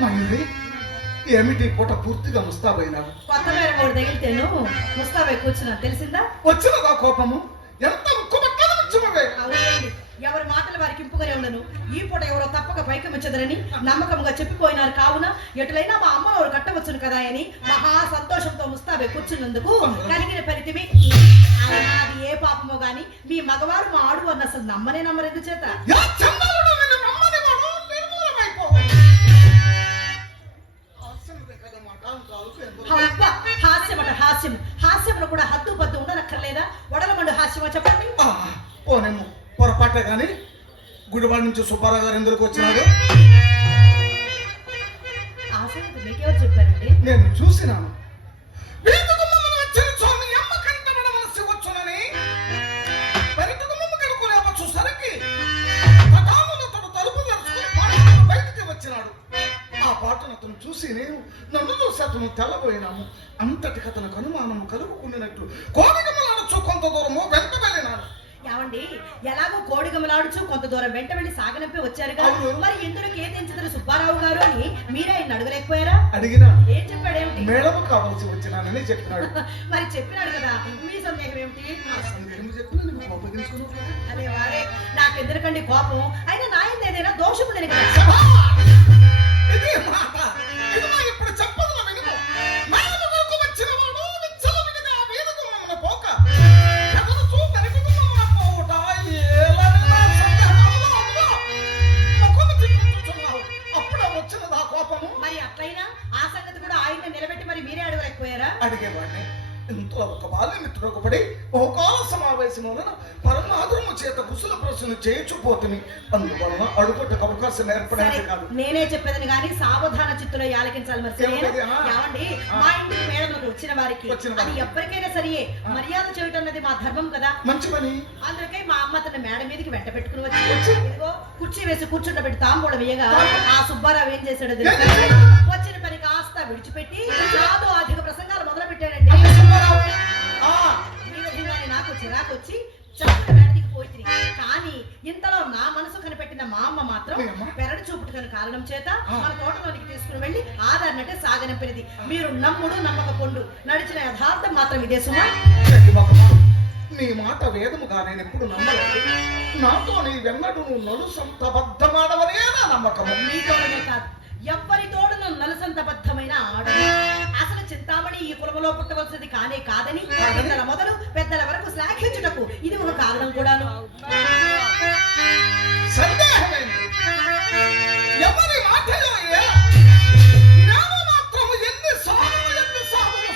మయూరి, ఏమిటి పూట పూర్తిగా ముస్తాబైనావు? కొత్తగా మూడు తగిలితేను ముస్తాబై కూర్చున్నా తెలిసిందా? వచ్చినదా కోపము? ఎంత ముక్కుబట్టలు ముచ్చమవే. అవునండి, ఎవరి మాటలు వారికి ఇంపుగానే ఉండను. ఈ పూట ఎవరో తప్పక పైకి వచ్చేదరని నమ్మకంగా చెప్పిపోయినారు. కావున ఎటులైనా మా అమ్మ వారు కట్టవచ్చును కదా అని మహా సంతోషంతో ముస్తాబై కూర్చున్నందుకు కలిగిన ఫలితమే. అది ఏ పాపమో గాని మీ మగవారు మా ఆడు అన్న అసలు నమ్మనే నమ్మరెందు చేత. హాస్యమట హాస్యం. హాస్యంలో కూడా హద్దు పద్దు ఉండనక్కర్లేదా? వడలమండు హాస్యమో చెప్పండి. పోనేమో పొరపాటే గాని గుడివాడ నుంచి సుబ్బారావు గారు ఎందుకు వచ్చినారు? ఆ సంగతి మీకెవరు చెప్పారండి? నేను చూసినాను. చూసి నేను నన్ను చూసి అతను తెల్లబోయినాము. అంతటి కథను అనుమానము కలుగుకున్నట్టు కోడిగమలాడచ్చు కొంత దూరము వెంట వెళ్ళినాను. ఏమండి, ఎలాగో కోడిగమలాడుచు కొంత దూరం వెంట వెళ్ళి సాగనంపి వచ్చారు కదా, మరి ఎందుకు కేతించదని సుబ్బారావు గారు అని మీరే ఆయన అడగలేకపోయారా? అడిగినా ఏం చెప్పాడేమిటి? మేడము కావాల్సి వచ్చినానని చెప్పినాడు. మరి చెప్పినాడు కదా, మీ సందేహం ఏమిటి? అదే వారే, నాకెందుకండి కోపం? అయినా నా ఏదైనా దోషం ఉందని కదా. ఇప్పుడు చెప్పదు మరి అట్లయినా ఆ సంగతి కూడా ఆయన నిలబెట్టి మరి మీరే అడగలేకపోయారా? అడిగేవాడిని. ఇంట్లో ఒక బాల్యమిత్రుడు పడి బహుకాల సమావేశం వలన పరమాధురము చేత కుశల ప్రశ్నలు చేయించుపోతుంది. అందువలన అడుగుటకు అవకాశం ఏర్పడేది కాదు. నేనే చెప్పేదని కానీ సావధాన చిత్తులో ఆలకించాలి. మరి ఏమండి, మా ఇంటికి మేడలకు వచ్చిన వారికి అది ఎప్పటికైనా సరే మర్యాద చేయటం అనేది మా ధర్మం కదా. మంచి పని. అందుకే మా అమ్మ తన మేడ మీదకి వెంట పెట్టుకుని వచ్చి ఇదిగో కుర్చీ వేసి కూర్చుంట పెట్టి తాంబూలం వేయగా ఆ సుబ్బారావు ఏం చేశాడు? వచ్చిన పని కాస్త విడిచిపెట్టి కాదు అధిక ప్రసంగాలు మొదలు పెట్టాడండి. ఈ విధంగానే నాకు చిరాకు వచ్చి చక్కగా మేడదికి పోయి, కానీ ఇంతలో నా మనసు కనిపెట్టిన మా అమ్మ మాత్రం పెరడు చూపుటకు కారణం చేత మన తోటలోనికి తీసుకుని వెళ్ళి ఆదరణటే సాగనంపినది. మీరు నమ్ముడు నమ్మకపోండు, నడిచిన యథార్థం మాత్రం ఇదే సుమా. నీ మాట వేదముగా నేను ఎప్పుడు నమ్మలేదు. నాతో నీ వెన్నడు నువ్వు నలుసంత బద్ధమాడవనే నా నమ్మకము. నీతోనే కాదు, ఎవ్వరి తోడును నలుసంత బద్ధమైన ఆడు. అసలు చింతామణి ఈ కులములో పుట్టవలసింది కానే కాదని పెద్దల మొదలు పెద్దల వరకు శ్లాఘించుటకు ఇది ఒక కారణం కూడాను. ఎవరి మాటలో మాత్రము ఎన్ని సాగులు ఎన్ని సాగులు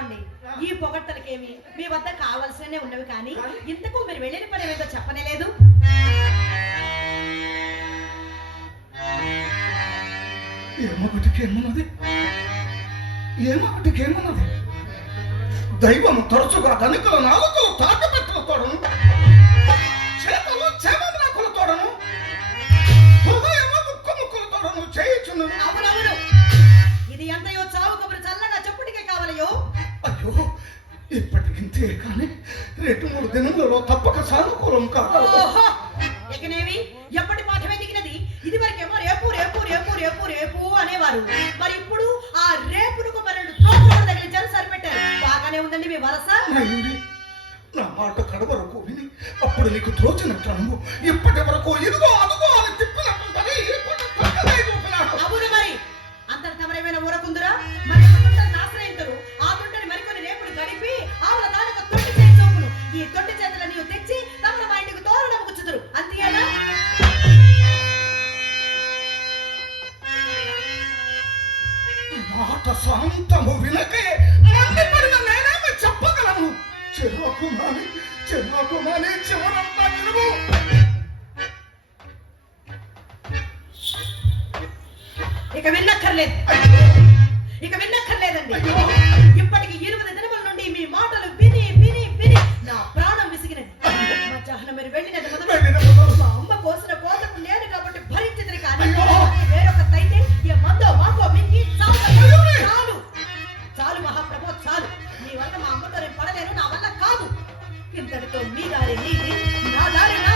ఏమండి ఈ పొగడ్తలకేమి మీ వద్ద కావాల్సిననే ఉన్నవి కానీ ఇంతకు మీరు వెళ్ళిన పని ఏదో చెప్పనే లేదు. ఏమొకటికేమన్నది దైవం తరచుగా ధనికుల నాలుకలు తాటపెట్టుల తోడను, చేతలు చేమముల తోడను, హృదయము ముక్కుల తోడను చేయుచున్నది. అవునవును, ఇది ఎంతయో చావు కబురు చల్లగా చెప్పుటికే కావాలయో. అయ్యో, ఇప్పటికింతే కానీ 2-3 దినములలో తప్పక సానుకూలం కాదు. ఇకనేవి ఎప్పటి పాఠమే దిగినది. ఇది వరకేమో రేపు రేపు రేపు రేపు రేపు అనేవారు, మరి ఇప్పుడు ఆ రేపునకు 12 తోటలు తగిలించారు, సరిపెట్టారు. బాగానే ఉందండి మీ వరస. నా మాట కడవరకు విని అప్పుడు నీకు తోచినట్లను ఇప్పటి వరకు ఇదిగో అదుగో అని తిప్పినట్టుంటది. అవును, మరి అంతటి తమరేమైనా ఊరకుందురా? మరి తొట్టని ఆశ్రయించరు. ఆ తొట్టని మరికొన్ని రేపులు గడిపి ఆవుల తాలూక తొట్టి చేయి చోపును ఈ తొట్టి చేతుల నీవు తెచ్చి తమరు మా ఇంటికి తోరణం కూర్చుదురు, అంతేనా? మాట శాంతము వినకే మండిపడిన నేనేమి చెప్పగలను. చెరుకు మాని చివరంతా వినుము. ఇక విన్నక్కర్లేదండి. ఇప్పటికి 20 దినముల నుండి మీ మాటలు విని విని విని నా ప్రాణం విసిగినది. మధ్యాహ్నం మీరు వెళ్ళినది మొదలు మా అమ్మ కోసిన కోతకు నేను కాబట్టి భరించింది, కానీ వేరొక తైతే ఏ మందో మాకో మింగి చాలు చాలు మహాప్రభో చాలు. మీ వల్ల మా అమ్మతో నేను పడలేను, నా వల్ల కాదు. ఇంతటితో మీ దారి నీది, నా దారి నా.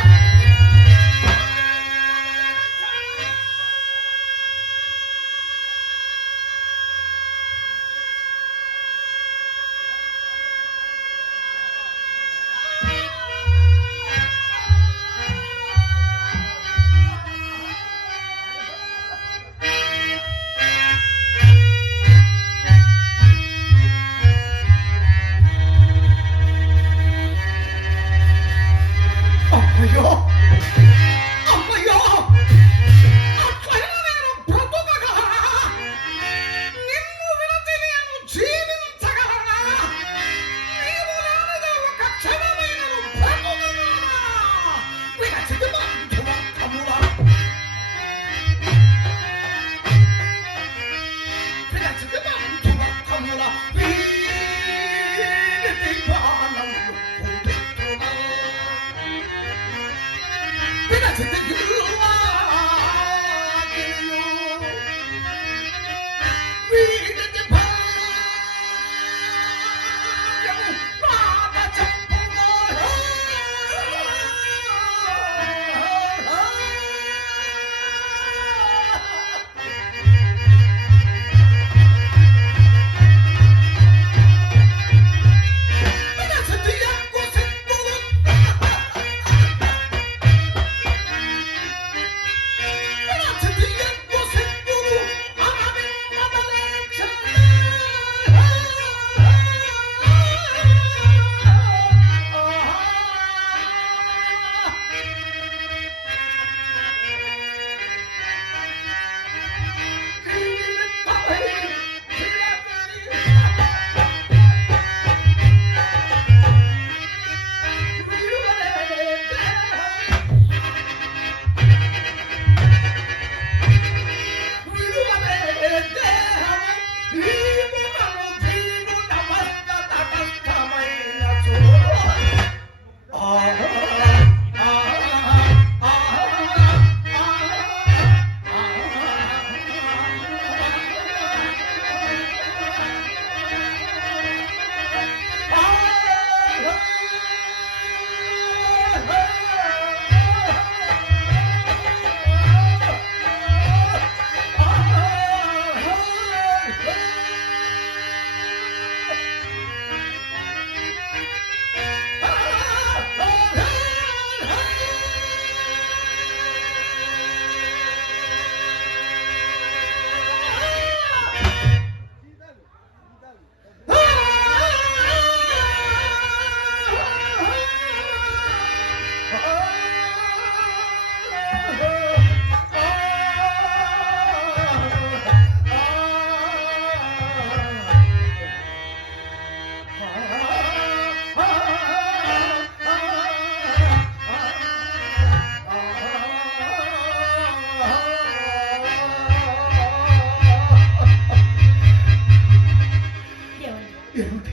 ఏమండి?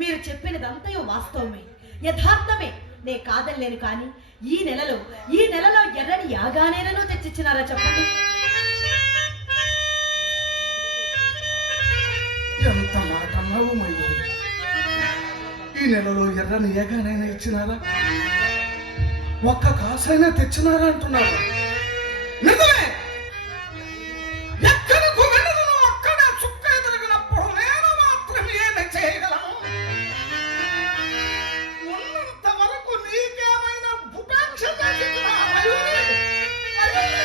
మీరు చెప్పినదంతయో వాస్తవమే, యథార్థమే. నే కాదనలేను, కానీ ఈ నెలలో ఎర్రని యాగానేలను తెచ్చిచ్చినారా చెప్పండి. ఎంత మాట అన్నావు మయూరి. ఈ నెలలో ఎర్రని ఏగానైనా ఇచ్చినారా? ఒక్క కాసైనా తెచ్చినారా అంటున్నారా? నిజమే. ఎక్కడికి వెళ్ళను అక్కడ చుక్క ఎదురుగినప్పుడు నేను మాత్రం ఏమి చేయగలను? ఉన్నంత వరకు నీకేమైనా ఉపేక్ష చేసినా మయూరి? మయూరి!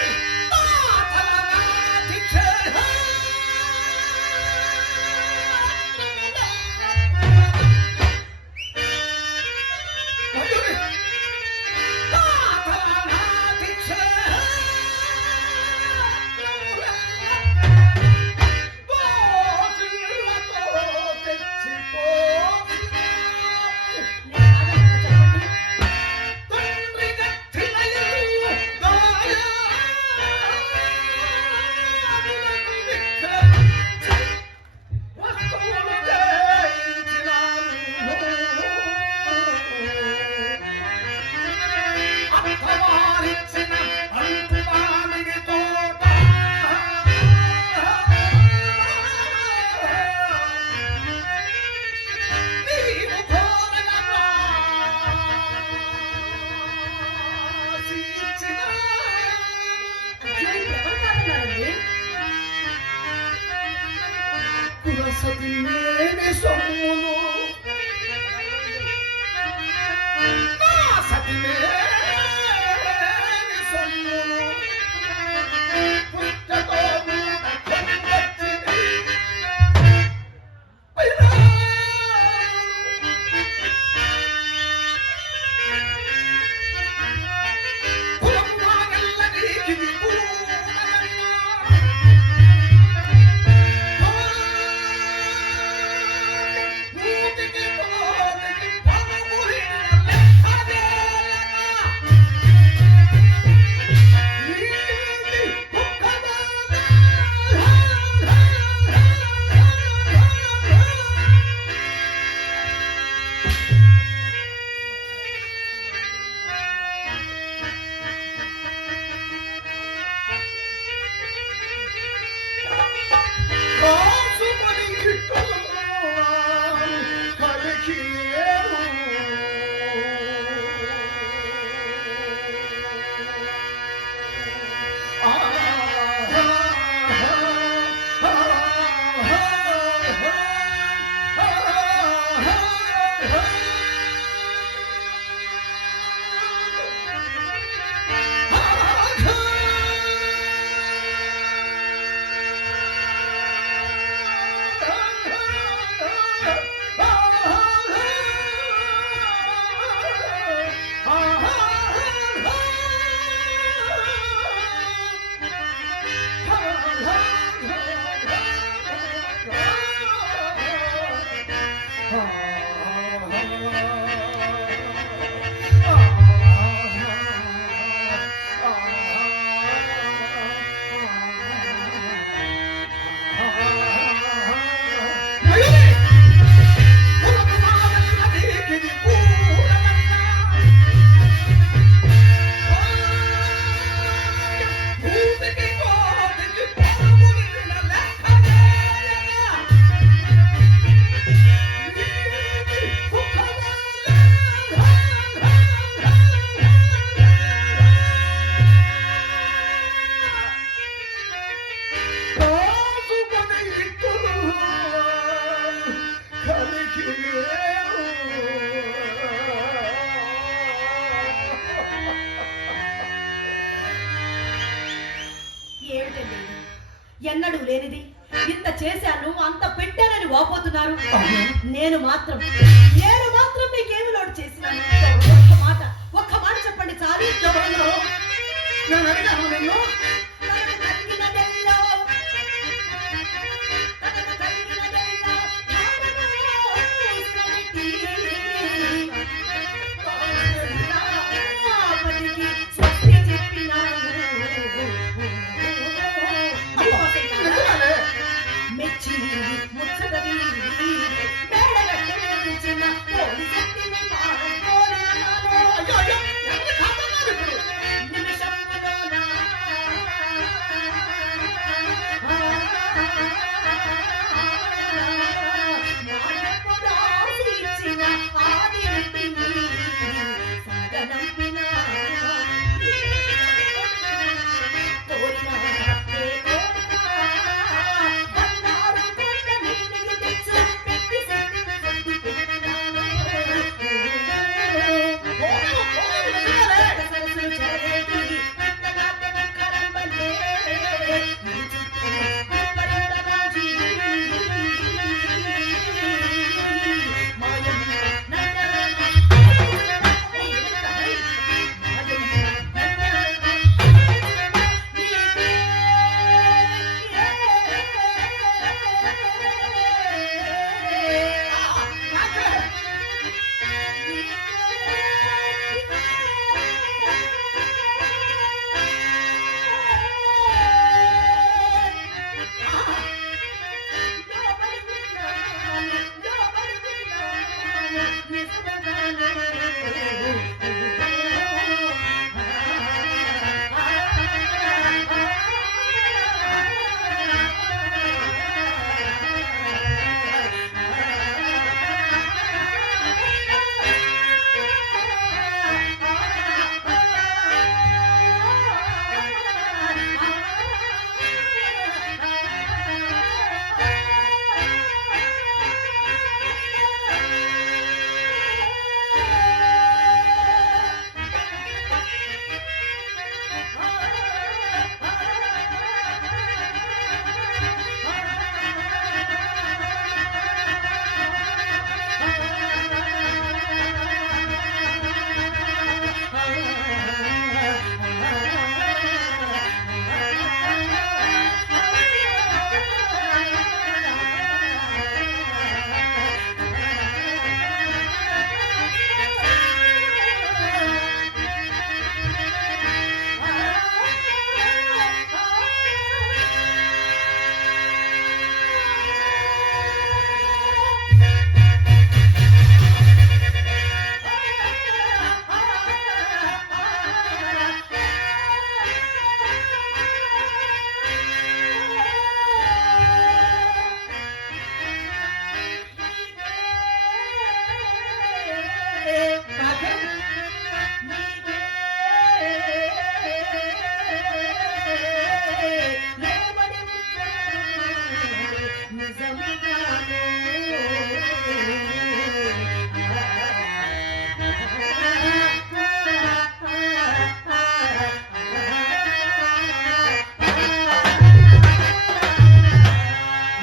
సతినేని సొమ్మును నా సతినేని సొమ్మును పుట్టతో వచ్చింది. ఎన్నడూ లేనిది ఇంత చేశాను అంత పెట్టానని వాపోతున్నారు. నేను మాత్రం మీకేమి లోటు చేసినాను? ఒక్క మాట చెప్పండి చాలు. నేను అడిగాను నిన్ను.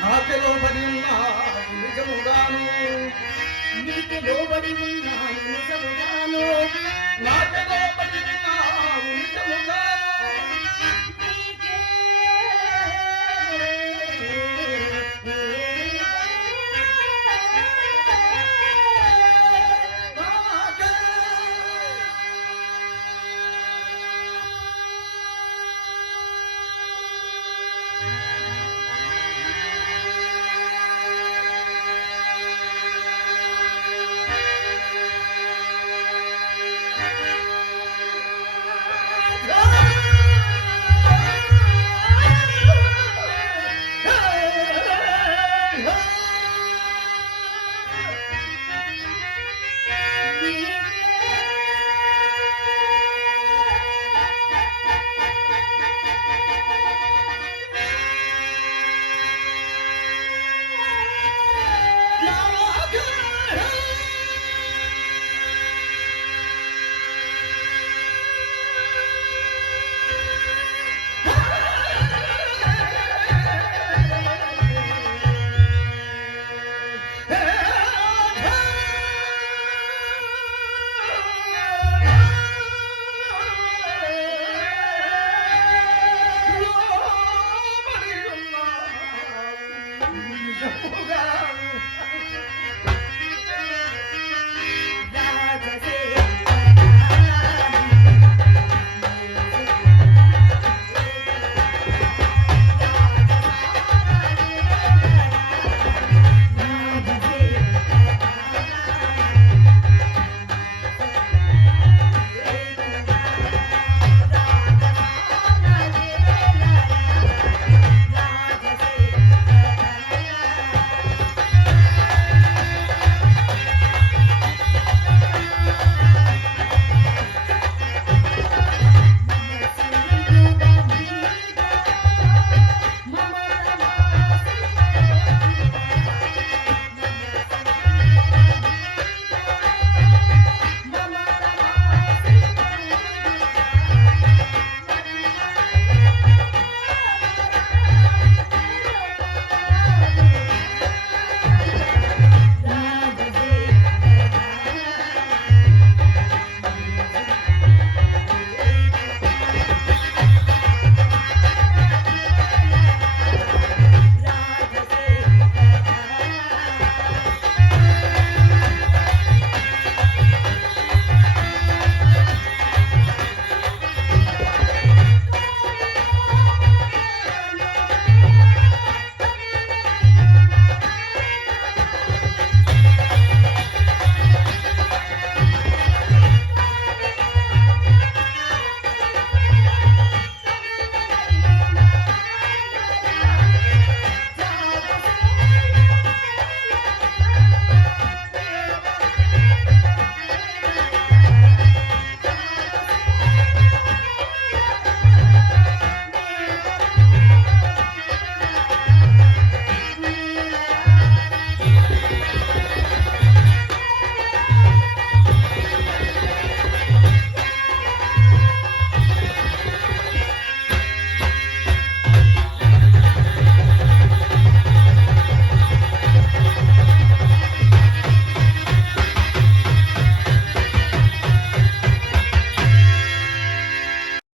నాకే లోబడి ఉన్నావు నిజముగాను, నీకే లోబడి ఉన్నాను నిజముగాను, నాకే లోబడి ఉన్నావు నిజముగాను,